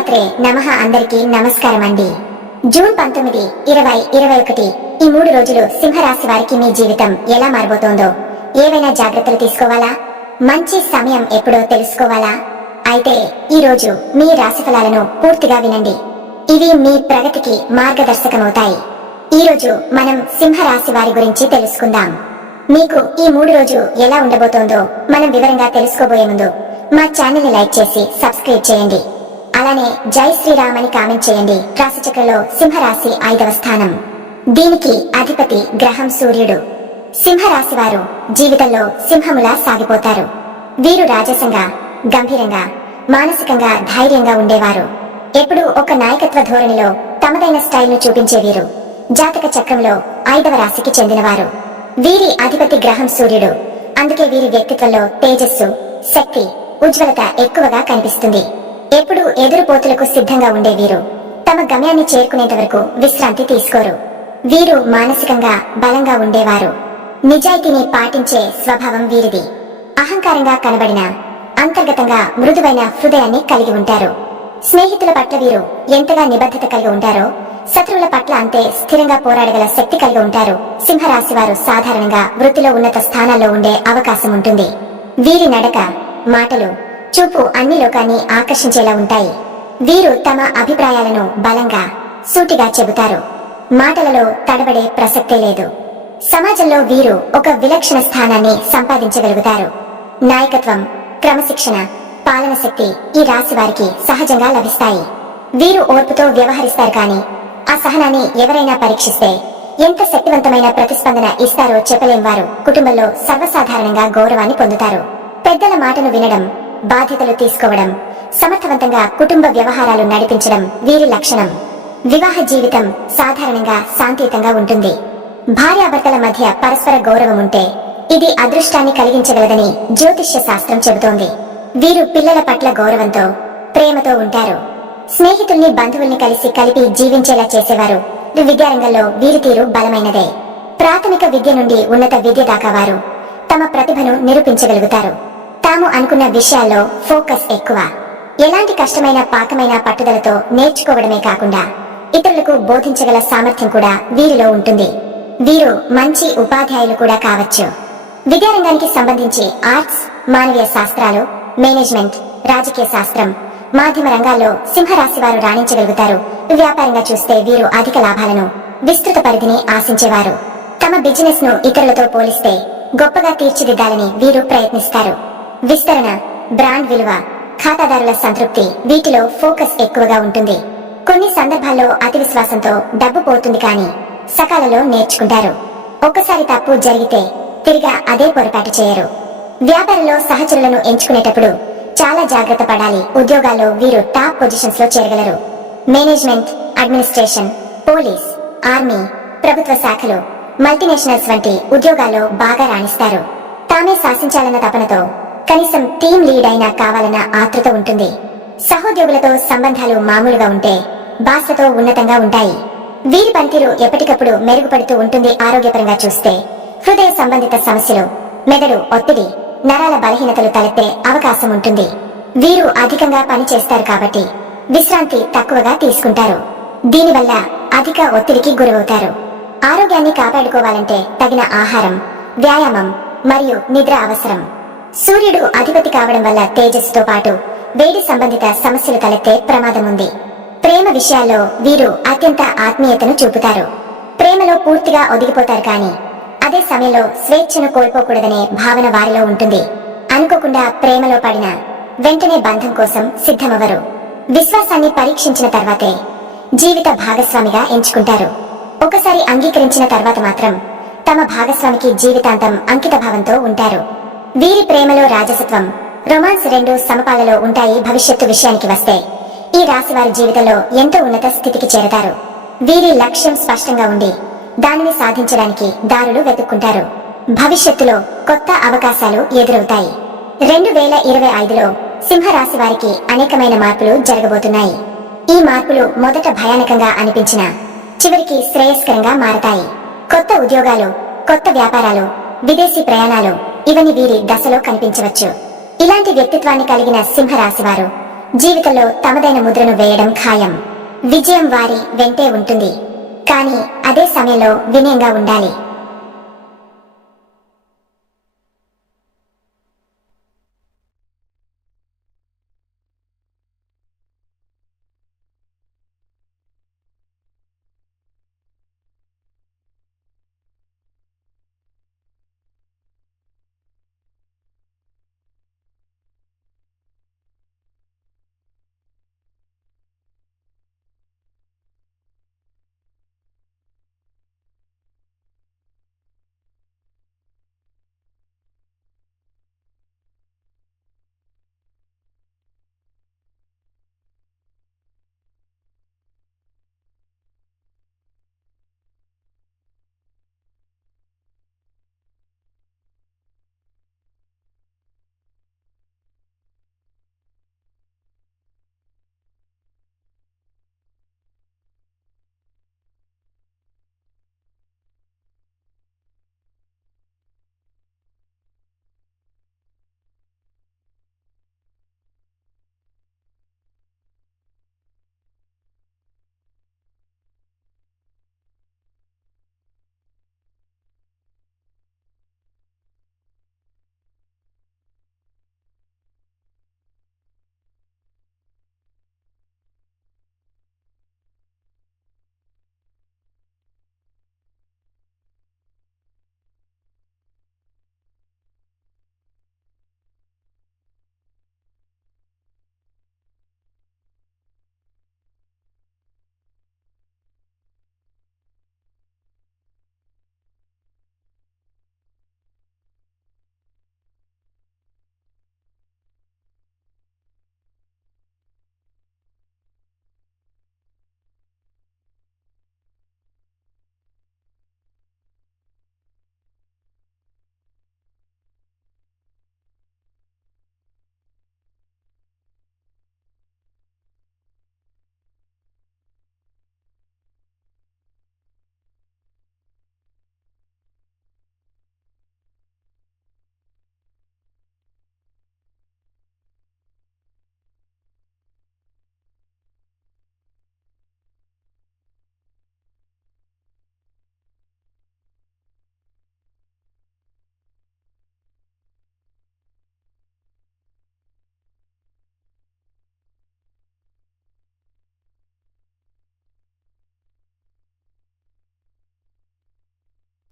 శ్రీమాత్రే నమః. అందరికీ నమస్కారం అండి. జూన్ 19, 20, 21 ఈ 3 రోజులు సింహరాశి వారికి మీ జీవితం ఎలా మారబోతోందో ఏవైనా జాగ్రత్తలు తీసుకోవాలా? మంచి సమయం ఎప్పుడో తెలుసుకోవాలా? అయితే ఈ రోజు మీ రాశి ఫలాలను పూర్తిగా వినండి. ఇవి మీ ప్రగతికి మార్గదర్శకమవుతాయి. ఈ రోజు మనం సింహరాశి వారి గురించి తెలుసుకుందాం. మీకు ఈ 3 రోజులు ఎలా ఉండబోతోందో మనం వివరంగా తెలుసుకోబోయే ముందు మా ఛానల్ ని లైక్ చేసి సబ్స్క్రైబ్ చేయండి. అలానే జై శ్రీరామ్ అని కామెంట్ చేయండి. రాశి చక్రంలో సింహరాశి 5వ స్థానం. దీనికి అధిపతి గ్రహం సూర్యుడు. సింహరాశి వారు జీవితంలో సింహములా సాగిపోతారు. వీరు రాజసంగా, గంభీరంగా, మానసికంగా ధైర్యంగా ఉండేవారు. ఎప్పుడూ ఒక నాయకత్వ ధోరణిలో తమదైన స్టైల్ ను చూపించే వీరు జాతక చక్రంలో 5వ రాశికి చెందినవారు. వీరి అధిపతి గ్రహం సూర్యుడు. అందుకే వీరి వ్యక్తిత్వంలో తేజస్సు, శక్తి, ఉజ్వలత ఎక్కువగా కనిపిస్తుంది. ఎప్పుడు ఎదురుపోతులకు సిద్ధంగా ఉండే వీరు తమ గమ్యాన్ని చేరుకునేంత వరకు విశ్రాంతి తీసుకోరు. వీరు మానసికంగా బలంగా ఉండేవారు. నిజాయితీని పాటించే స్వభావం వీరిది. అహంకారంగా కనబడిన అంతర్గతంగా మృదువైన హృదయాన్ని కలిగి ఉంటారు. స్నేహితుల పట్ల వీరు ఎంతగా నిబద్ధత కలిగి ఉంటారో శత్రువుల పట్ల అంతే స్థిరంగా పోరాడగల శక్తి కలిగి ఉంటారు. సింహరాశి వారు సాధారణంగా వృత్తిలో ఉన్నత స్థానాల్లో ఉండే అవకాశం ఉంటుంది. వీరి నడక, మాటలు, చూపు అన్ని లోకాన్ని ఆకర్షించేలా ఉంటాయి. వీరు తమ అభిప్రాయాలను బలంగా, సూటిగా చెబుతారు. మాటలలో తడబడే ప్రసక్తే లేదు. సమాజంలో వీరు ఒక విలక్షణ స్థానాన్ని సంపాదించగలుగుతారు. నాయకత్వం, క్రమశిక్షణ, పాలన శక్తి ఈ రాశి వారికి సహజంగా లభిస్తాయి. వీరు ఓర్పుతో వ్యవహరిస్తారు. కానీ ఆ సహనాన్ని ఎవరైనా పరీక్షిస్తే ఎంత శక్తివంతమైన ప్రతిస్పందన ఇస్తారో చెప్పలేం. వారు కుటుంబంలో సర్వసాధారణంగా గౌరవాన్ని పొందుతారు. పెద్దల మాటను వినడం, బాధ్యతలు తీసుకోవడం, సమర్థవంతంగా కుటుంబ వ్యవహారాలు నడిపించడం వీరి లక్షణం. వివాహ జీవితం సాధారణంగా శాంతియుతంగా ఉంటుంది. భార్యాభర్తల మధ్య పరస్పర గౌరవం ఉంటే ఇది అదృష్టాన్ని కలిగించగలదని జ్యోతిష్య శాస్త్రం చెబుతోంది. వీరు పిల్లల పట్ల గౌరవంతో, ప్రేమతో ఉంటారు. స్నేహితుల్ని, బంధువుల్ని కలిపి జీవించేలా చేసేవారు. విద్యారంగంలో వీరి తీరు బలమైనదే. ప్రాథమిక విద్య నుండి ఉన్నత విద్య దాకా వారు తమ ప్రతిభను నిరూపించగలుగుతారు. తాము అనుకున్న విషయాల్లో ఫోకస్ ఎక్కువ. ఎలాంటి కష్టమైన పాకమైన పట్టుదలతో నేర్చుకోవడమే కాకుండా ఇతరులకు బోధించగల సామర్థ్యం కూడా వీరిలో ఉంటుంది. వీరు మంచి ఉపాధ్యాయులు కూడా కావచ్చు. విద్యారంగానికి సంబంధించి ఆర్ట్స్, మానవీయ శాస్త్రాలు, మేనేజ్మెంట్, రాజకీయ శాస్త్రం, మాధ్యమ రంగాల్లో సింహరాశి వారు రాణించగలుగుతారు. వ్యాపారంగా చూస్తే వీరు అధిక లాభాలను, విస్తృత పరిధిని ఆశించేవారు. తమ బిజినెస్ ను ఇతరులతో పోలిస్తే గొప్పగా తీర్చిదిద్దాలని వీరు ప్రయత్నిస్తారు. విస్తరణ, బ్రాండ్ విలువ, ఖాతాదారుల సంతృప్తి వీటిలో ఫోకస్ ఎక్కువగా ఉంటుంది. కొన్ని సందర్భాల్లో అతి విశ్వాసంతో డబ్బు పోతుంది. కానీ సకాలంలో నేర్చుకుంటారు. ఒక్కసారి తప్పు జరిగితే తిరిగా అదే పొరపాటు చేయరు. వ్యాపారంలో సహచరులను ఎంచుకునేటప్పుడు చాలా జాగ్రత్త పడాలి. ఉద్యోగాల్లో వీరు టాప్ పొజిషన్స్ లో చేరగలరు. మేనేజ్మెంట్, అడ్మినిస్ట్రేషన్, పోలీస్, ఆర్మీ, ప్రభుత్వ శాఖలు, మల్టీనేషనల్స్ వంటి ఉద్యోగాల్లో బాగా రాణిస్తారు. తామే శాసించాలన్న తపనతో, కనీసం టీం లీడ్ అయినా కావాలన్న ఆతృత ఉంటుంది. సహోద్యోగులతో సంబంధాలు మామూలుగా ఉంటే బాస్లతో ఉన్నతంగా ఉంటాయి. వీరి పనితీరు ఎప్పటికప్పుడు మెరుగుపడుతూ ఉంటుంది. ఆరోగ్యపరంగా చూస్తే హృదయ సంబంధిత సమస్యలు, మెదడు ఒత్తిడి, నరాల బలహీనతలు తలెత్తే అవకాశం ఉంటుంది. వీరు అధికంగా పని చేస్తారు కాబట్టి విశ్రాంతి తక్కువగా తీసుకుంటారు. దీనివల్ల అధిక ఒత్తిడికి గురవుతారు. ఆరోగ్యాన్ని కాపాడుకోవాలంటే తగిన ఆహారం, వ్యాయామం మరియు నిద్ర అవసరం. సూర్యుడు అధిపతి కావడం వల్ల తేజస్సుతో పాటు వేడి సంబంధిత సమస్యలు తలెత్తే ప్రమాదం ఉంది. ప్రేమ విషయాల్లో వీరు అత్యంత ఆత్మీయతను చూపుతారు. ప్రేమలో పూర్తిగా ఒదిగిపోతారు. కానీ అదే సమయంలో స్వేచ్ఛను కోల్పోకూడదనే భావన వారిలో ఉంటుంది. అనుకోకుండా ప్రేమలో పడిన వెంటనే బంధం కోసం సిద్ధమవరు. విశ్వాసాన్ని పరీక్షించిన తర్వాతే జీవిత భాగస్వామిగా ఎంచుకుంటారు. ఒకసారి అంగీకరించిన తర్వాత మాత్రం తమ భాగస్వామికి జీవితాంతం అంకిత భావంతో ఉంటారు. వీరి ప్రేమలో రాజసత్వం, రొమాన్స్ రెండూ సమపాలలో ఉంటాయి. భవిష్యత్తు విషయానికి వస్తే ఈ రాశి వారి జీవితంలో ఎంతో ఉన్నత స్థితికి చేరతారు. వీరి లక్ష్యం స్పష్టంగా ఉండి దానిని సాధించడానికి దారులు వెతుక్కుంటారు. భవిష్యత్తులో కొత్త అవకాశాలు ఎదురవుతాయి. 2025లో సింహరాశి వారికి అనేకమైన మార్పులు జరగబోతున్నాయి. ఈ మార్పులు మొదట భయానకంగా అనిపించినా చివరికి శ్రేయస్కరంగా మారతాయి. కొత్త ఉద్యోగాలు, కొత్త వ్యాపారాలు, విదేశీ ప్రయాణాలు ఇవన్నీ వీరి దశలో కనిపించవచ్చు. ఇలాంటి వ్యక్తిత్వాన్ని కలిగిన సింహరాశి వారు జీవితంలో తమదైన ముద్రను వేయడం ఖాయం. విజయం వారి వెంటే ఉంటుంది, కానీ అదే సమయంలో వినయంగా ఉండాలి.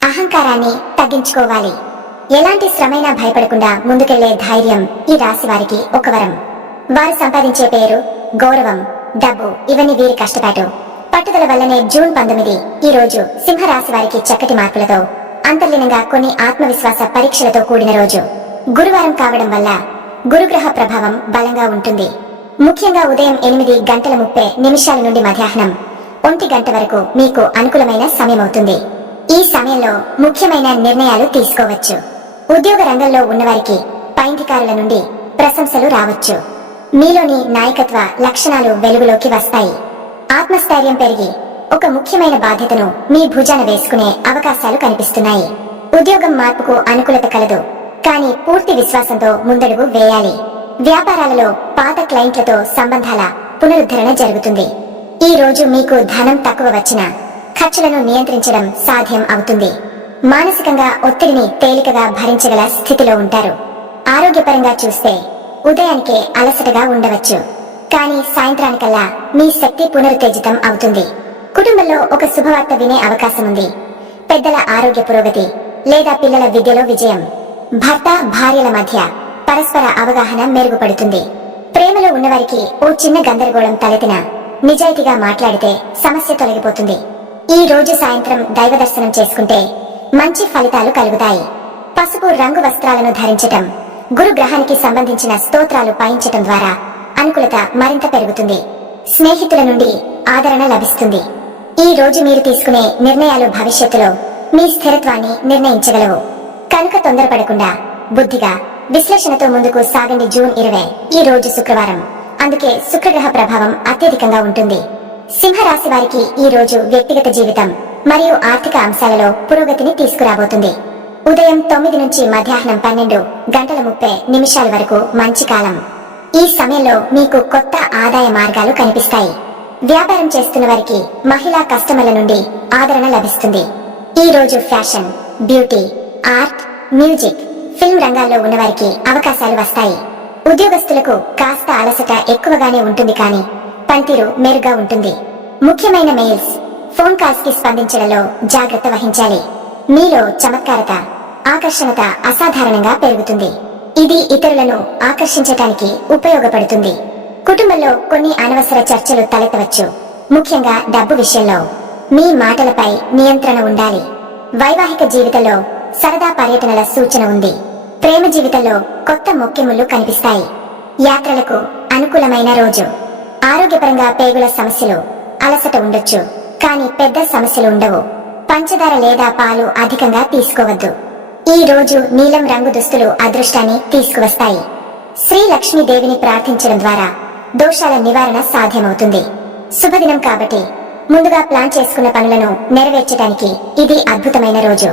అహంకారాన్ని తగ్గించుకోవాలి. ఎలాంటి శ్రమైనా భయపడకుండా ముందుకెళ్లే ధైర్యం ఈ రాశి వారికి ఒక వరం. వారు సంపాదించే పేరు, గౌరవం, డబ్బు ఇవన్నీ వీరి కష్టపాటు, పట్టుదల వల్లనే జూన్ 19 ఈ రోజు సింహరాశి వారికి చక్కటి మార్పులతో, అంతర్లీనంగా కొన్ని ఆత్మవిశ్వాస పరీక్షలతో కూడిన రోజు. గురువారం కావడం వల్ల గురుగ్రహ ప్రభావం బలంగా ఉంటుంది. ముఖ్యంగా ఉదయం 8:30 నుండి మధ్యాహ్నం 1 గంట వరకు మీకు అనుకూలమైన సమయమవుతుంది. ఈ సమయంలో ముఖ్యమైన నిర్ణయాలు తీసుకోవచ్చు. ఉద్యోగ రంగంలో ఉన్నవారికి పైంధికారుల నుండి ప్రశంసలు రావచ్చు. మీలోని నాయకత్వ లక్షణాలు వెలుగులోకి వస్తాయి. ఆత్మస్థైర్యం పెరిగి ఒక ముఖ్యమైన బాధ్యతను మీ భుజాన వేసుకునే అవకాశాలు కనిపిస్తున్నాయి. ఉద్యోగం మార్పుకు అనుకూలత కలదు, కానీ పూర్తి విశ్వాసంతో ముందడుగు వేయాలి. వ్యాపారాలలో పాత క్లయింట్లతో సంబంధాల పునరుద్ధరణ జరుగుతుంది. ఈ రోజు మీకు ధనం తక్కువ వచ్చినా ఖర్చులను నియంత్రించడం సాధ్యం అవుతుంది. మానసికంగా ఒత్తిడిని తేలికగా భరించగల స్థితిలో ఉంటారు. ఆరోగ్యపరంగా చూస్తే ఉదయానికే అలసటగా ఉండవచ్చు, కానీ సాయంత్రానికల్లా మీ శక్తి పునరుత్తేజితం అవుతుంది. కుటుంబంలో ఒక శుభవార్త వినే అవకాశం ఉంది. పెద్దల ఆరోగ్య పురోగతి లేదా పిల్లల విద్యలో విజయం. భర్త భార్యల మధ్య పరస్పర అవగాహన మెరుగుపడుతుంది. ప్రేమలో ఉన్నవారికి ఓ చిన్న గందరగోళం తలెత్తినా నిజాయితీగా మాట్లాడితే సమస్య తొలగిపోతుంది. ఈ రోజు సాయంత్రం దైవ దర్శనం చేసుకుంటే మంచి ఫలితాలు కలుగుతాయి. పసుపు రంగు వస్త్రాలను ధరించటం, గురు గ్రహానికి సంబంధించిన స్తోత్రాలు పాయించటం ద్వారా అనుకూలత మరింత పెరుగుతుంది. స్నేహితుల నుండి ఆదరణ లభిస్తుంది. ఈ రోజు మీరు తీసుకునే నిర్ణయాలు భవిష్యత్తులో మీ స్థిరత్వాన్ని నిర్ణయించగలవు. కనుక తొందరపడకుండా బుద్ధిగా విశ్లేషణతో ముందుకు సాగండి. జూన్ 20 ఈ రోజు శుక్రవారం, అందుకే శుక్రగ్రహ ప్రభావం అత్యధికంగా ఉంటుంది. సింహరాశి వారికి ఈ రోజు వ్యక్తిగత జీవితం మరియు ఆర్థిక అంశాలలో పురోగతిని తీసుకురాబోతుంది. ఉదయం 9 నుంచి మధ్యాహ్నం 12:30 వరకు మంచి కాలం. ఈ సమయంలో మీకు కొత్త ఆదాయ మార్గాలు కనిపిస్తాయి. వ్యాపారం చేస్తున్న వారికి మహిళా కస్టమర్ల నుండి ఆదరణ లభిస్తుంది. ఈ రోజు fashion, beauty, art, music, film రంగాల్లో ఉన్నవారికి అవకాశాలు వస్తాయి. ఉద్యోగస్తులకు కాస్త అలసట ఎక్కువగానే ఉంటుంది, కానీ పనితీరు మెరుగ్గా ఉంటుంది. ముఖ్యమైన మెయిల్స్, ఫోన్ కాల్స్ కి స్పందించడంలో జాగ్రత్త వహించాలి. మీలో చమత్కారత, ఆకర్షణత అసాధారణంగా పెరుగుతుంది. ఇది ఇతరులను ఆకర్షించటానికి ఉపయోగపడుతుంది. కుటుంబంలో కొన్ని అనవసర చర్చలు తలెత్తవచ్చు, ముఖ్యంగా డబ్బు విషయంలో. మీ మాటలపై నియంత్రణ ఉండాలి. వైవాహిక జీవితంలో సరదా పర్యటనల సూచన ఉంది. ప్రేమ జీవితంలో కొత్త మొక్కిముళ్ళు కనిపిస్తాయి. యాత్రలకు అనుకూలమైన రోజు. ఆరోగ్యపరంగా పేగుల సమస్యలు, అలసట ఉండొచ్చు, కానీ పెద్ద సమస్యలు ఉండవు. పంచదార లేదా పాలు అధికంగా తీసుకోవద్దు. ఈ రోజు నీలం రంగు దుస్తులు అదృష్టాన్ని తీసుకువస్తాయి. శ్రీ లక్ష్మీదేవిని ప్రార్థించడం ద్వారా దోషాల నివారణ సాధ్యమవుతుంది. శుభదినం కాబట్టి ముందుగా ప్లాన్ చేసుకున్న పనులను నెరవేర్చడానికి ఇది అద్భుతమైన రోజు.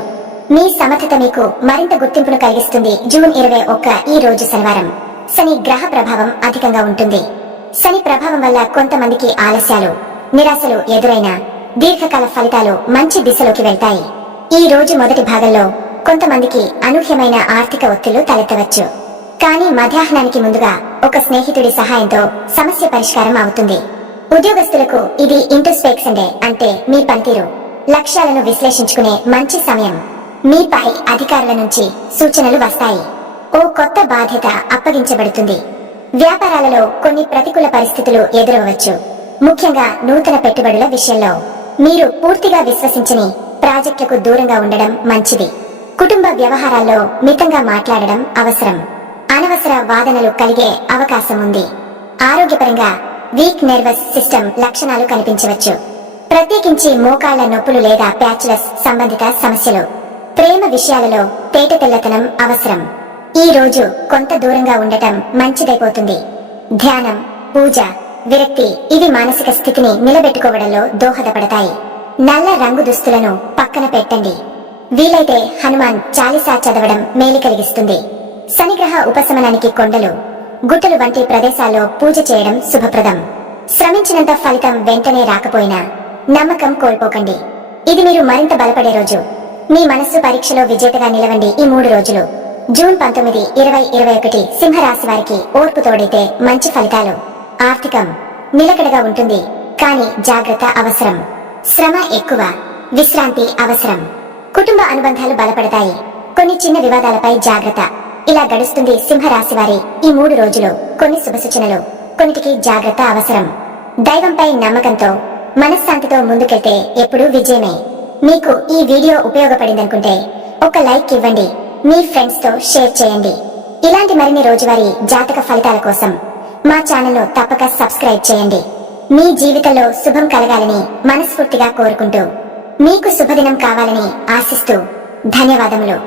మీ సమర్థత మీకు మరింత గుర్తింపును కలిగిస్తుంది. జూన్ 21 ఈ రోజు శనివారం. శని గ్రహ ప్రభావం అధికంగా ఉంటుంది. శని ప్రభావం వల్ల కొంతమందికి ఆలస్యాలు, నిరాశలు ఎదురైనా దీర్ఘకాల ఫలితాలు మంచి దిశలోకి వెళ్తాయి. ఈ రోజు మొదటి భాగంలో కొంతమందికి అనూహ్యమైన ఆర్థిక ఒత్తిళ్లు తలెత్తవచ్చు, కానీ మధ్యాహ్నానికి ముందుగా ఒక స్నేహితుడి సహాయంతో సమస్య పరిష్కారం అవుతుంది. ఉద్యోగస్తులకు ఇది ఇంట్రోస్పెక్షన్ డే, అంటే మీ పనితీరు, లక్ష్యాలను విశ్లేషించుకునే మంచి సమయం. మీ పై అధికారుల నుంచి సూచనలు వస్తాయి. ఓ కొత్త బాధ్యత అప్పగించబడుతుంది. వ్యాపారాలలో కొన్ని ప్రతికూల పరిస్థితులు ఎదురవచ్చు, ముఖ్యంగా నూతన పెట్టుబడుల విషయంలో. మీరు పూర్తిగా విశ్వసించని ప్రాజెక్టులకు దూరంగా ఉండడం మంచిది. కుటుంబ వ్యవహారాల్లో మితంగా మాట్లాడడం అవసరం. అనవసర వాదనలు కలిగే అవకాశం ఉంది. ఆరోగ్యపరంగా వీక్ నెర్వస్ సిస్టమ్ లక్షణాలు కనిపించవచ్చు, ప్రత్యేకించి మోకాళ్ల నొప్పులు లేదా ప్యాచులస్ సంబంధిత సమస్యలు. ప్రేమ విషయాలలో తేటతెల్లతనం అవసరం. ఈ రోజు కొంత దూరంగా ఉండటం మంచిదైపోతుంది. ధ్యానం, పూజ, విరక్తి ఇవి మానసిక స్థితిని నిలబెట్టుకోవడంలో దోహదపడతాయి. నల్ల రంగు దుస్తులను పక్కన పెట్టండి. వీలైతే హనుమాన్ చాలీసా చదవడం మేలు కలిగిస్తుంది. శనిగ్రహ ఉపశమనానికి కొండలు, గుట్టలు వంటి ప్రదేశాల్లో పూజ చేయడం శుభప్రదం. శ్రమించినంత ఫలితం వెంటనే రాకపోయినా నమ్మకం కోల్పోకండి. ఇది మీరు మరింత బలపడే రోజు. మీ మనస్సు పరీక్షలో విజేతగా నిలవండి. ఈ 3 రోజులు జూన్ 19, 20, 21 సింహరాశి వారికి ఓర్పు తోడైతే మంచి ఫలితాలు. ఆర్థికం నిలకడగా ఉంటుంది, కానీ జాగ్రత్త అవసరం. శ్రమ ఎక్కువ, విశ్రాంతి అవసరం. కుటుంబ అనుబంధాలు బలపడతాయి, కొన్ని చిన్న వివాదాలపై జాగ్రత్త. ఇలా గడుస్తుంది సింహరాశి వారి ఈ 3 రోజులు. కొన్ని శుభసూచనలు, కొన్నిటికి జాగ్రత్త అవసరం. దైవంపై నమ్మకంతో మనశ్శాంతితో ముందుకెళ్తే ఎప్పుడూ విజయమే. మీకు ఈ వీడియో ఉపయోగపడిందనుకుంటే ఒక లైక్ ఇవ్వండి, మీ ఫ్రెండ్స్ తో షేర్ చేయండి. ఇలాంటి మరిన్ని రోజువారీ జాతక ఫలితాల కోసం మా ఛానల్ను తప్పక సబ్స్క్రైబ్ చేయండి. మీ జీవితంలో శుభం కలగాలని మనస్ఫూర్తిగా కోరుకుంటూ, మీకు శుభదినం కావాలని ఆశిస్తూ ధన్యవాదములు.